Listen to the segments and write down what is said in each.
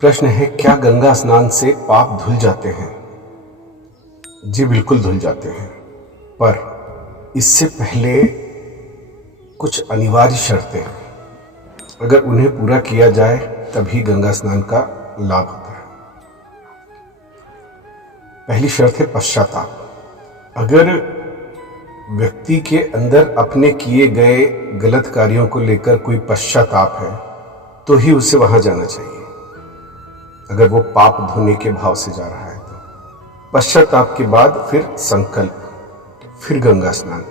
प्रश्न है, क्या गंगा स्नान से पाप धुल जाते हैं? जी बिल्कुल धुल जाते हैं, पर इससे पहले कुछ अनिवार्य शर्तें हैं। अगर उन्हें पूरा किया जाए तभी गंगा स्नान का लाभ होता है। पहली शर्त है पश्चाताप। अगर व्यक्ति के अंदर अपने किए गए गलत कार्यों को लेकर कोई पश्चाताप है तो ही उसे वहां जाना चाहिए, अगर वो पाप धोने के भाव से जा रहा है तो। पश्चाताप के बाद फिर संकल्प, फिर गंगा स्नान।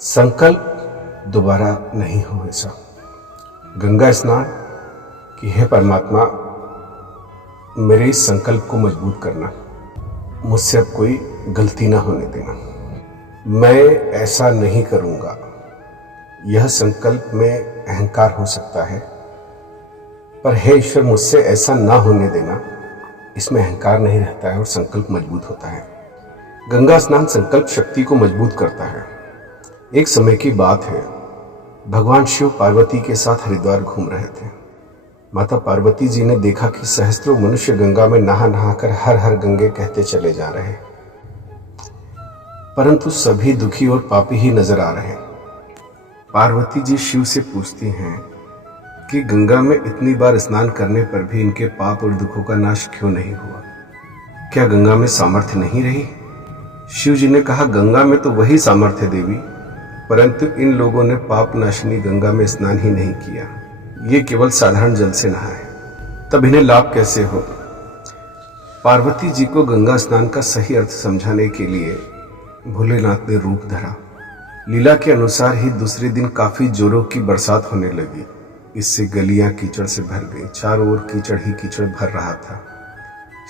संकल्प दोबारा नहीं हो ऐसा। गंगा स्नान कि हे परमात्मा, मेरे इस संकल्प को मजबूत करना, मुझसे अब कोई गलती ना होने देना, मैं ऐसा नहीं करूंगा। यह संकल्प में अहंकार हो सकता है, पर हे ईश्वर, मुझसे ऐसा ना होने देना, इसमें अहंकार नहीं रहता है और संकल्प मजबूत होता है। गंगा स्नान संकल्प शक्ति को मजबूत करता है। एक समय की बात है, भगवान शिव पार्वती के साथ हरिद्वार घूम रहे थे। माता पार्वती जी ने देखा कि सहस्त्रों मनुष्य गंगा में नहा नहाकर हर हर गंगे कहते चले जा रहे, परंतु सभी दुखी और पापी ही नजर आ रहे। पार्वती जी शिव से पूछती हैं कि गंगा में इतनी बार स्नान करने पर भी इनके पाप और दुखों का नाश क्यों नहीं हुआ? क्या गंगा में सामर्थ्य नहीं रही? शिव जी ने कहा, गंगा में तो वही सामर्थ्य देवी, परंतु इन लोगों ने पाप नाशिनी गंगा में स्नान ही नहीं किया। ये केवल साधारण जल से नहाए, तब इन्हें लाभ कैसे हो? पार्वती जी को गंगा स्नान का सही अर्थ समझाने के लिए भोलेनाथ ने रूप धरा। लीला के अनुसार ही दूसरे दिन काफी जोरों की बरसात होने लगी। इससे गलियां कीचड़ से भर गई, चारों ओर कीचड़ ही कीचड़ भर रहा था।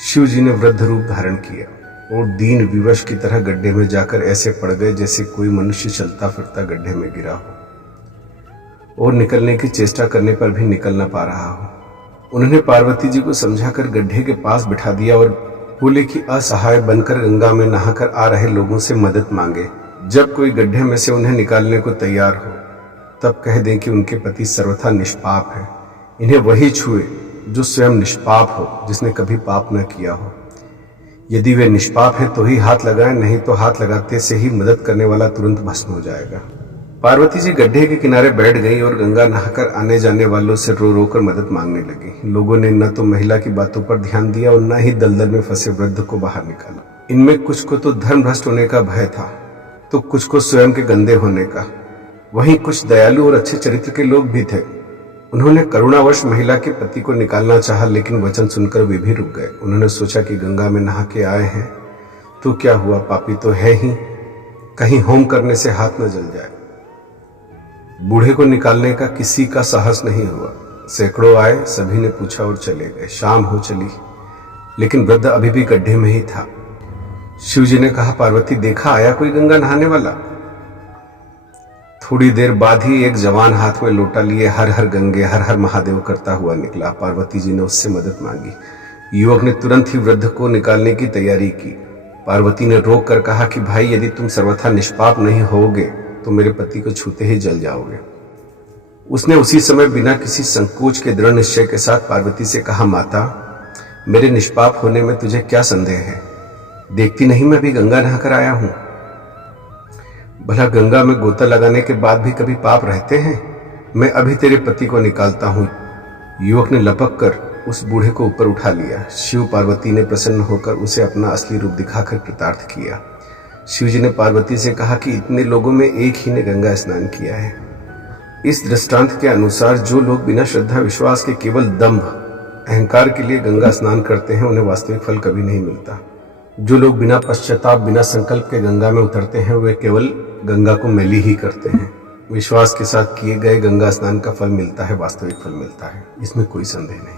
शिव जी ने वृद्ध रूप धारण किया और दीन विवश की तरह गड्ढे में जाकर ऐसे पड़ गए जैसे कोई मनुष्य चलता फिरता गड्ढे में गिरा हो और निकलने की चेष्टा करने पर भी निकल न पा रहा हो। उन्होंने पार्वती जी को समझाकर गड्ढे के पास बिठा दिया और बोले कि असहाय बनकर गंगा में नहाकर आ रहे लोगों से मदद मांगे। जब कोई गड्ढे में से उन्हें निकालने को तैयार हो तब कह दें कि उनके पति सर्वथा निष्पाप है, इन्हें वही छुए जो स्वयं निष्पाप हो, जिसने कभी पाप न किया हो। यदि वे निष्पाप हैं तो ही हाथ लगाएं, नहीं तो हाथ लगाते से ही मदद करने वाला तुरंत भस्म हो जाएगा। पार्वती जी गड्ढे के किनारे बैठ गई और गंगा नहाकर आने जाने वालों से रो रो कर मदद मांगने लगी। लोगों ने न तो महिला की बातों पर ध्यान दिया और न ही दलदल में फंसे वृद्ध को बाहर निकाला। इनमें कुछ को तो धर्म भ्रष्ट होने का भय था, तो कुछ को स्वयं के गंदे होने का। वहीं कुछ दयालु और अच्छे चरित्र के लोग भी थे। उन्होंने करुणावश महिला के पति को निकालना चाहा, लेकिन वचन सुनकर वे भी रुक गए। उन्होंने सोचा कि गंगा में नहा के आए हैं तो क्या हुआ, पापी तो है ही, कहीं होम करने से हाथ न जल जाए। बूढ़े को निकालने का किसी का साहस नहीं हुआ। सैकड़ों आए, सभी ने पूछा और चले गए। शाम हो चली, लेकिन वृद्ध अभी भी गड्ढे में ही था। शिव जी ने कहा, पार्वती देखा आया कोई गंगा नहाने वाला? थोड़ी देर बाद ही एक जवान हाथ में लोटा लिए हर हर गंगे हर हर महादेव करता हुआ निकला। पार्वती जी ने उससे मदद मांगी। युवक ने तुरंत ही वृद्ध को निकालने की तैयारी की। पार्वती ने रोक कर कहा कि भाई, यदि तुम सर्वथा निष्पाप नहीं होगे तो मेरे पति को छूते ही जल जाओगे। उसने उसी समय बिना किसी संकोच के दृढ़ निश्चय के साथ पार्वती से कहा, माता, मेरे निष्पाप होने में तुझे क्या संदेह है? देखती नहीं मैं भी गंगा नहाकर आया हूं। भला गंगा में गोता लगाने के बाद भी कभी पाप रहते हैं? मैं अभी तेरे पति को निकालता हूं। युवक ने लपक कर उस बूढ़े को ऊपर उठा लिया। शिव पार्वती ने प्रसन्न होकर उसे अपना असली रूप दिखाकर कृतार्थ किया। शिव जी ने पार्वती से कहा कि इतने लोगों में एक ही ने गंगा स्नान किया है। इस दृष्टांत के अनुसार जो लोग बिना श्रद्धा विश्वास के केवल दंभ अहंकार के लिए गंगा स्नान करते हैं, उन्हें वास्तविक फल कभी नहीं मिलता। जो लोग बिना पश्चाताप बिना संकल्प के गंगा में उतरते हैं, वे केवल गंगा को मैली ही करते हैं। विश्वास के साथ किए गए गंगा स्नान का फल मिलता है, वास्तविक फल मिलता है, इसमें कोई संदेह नहीं।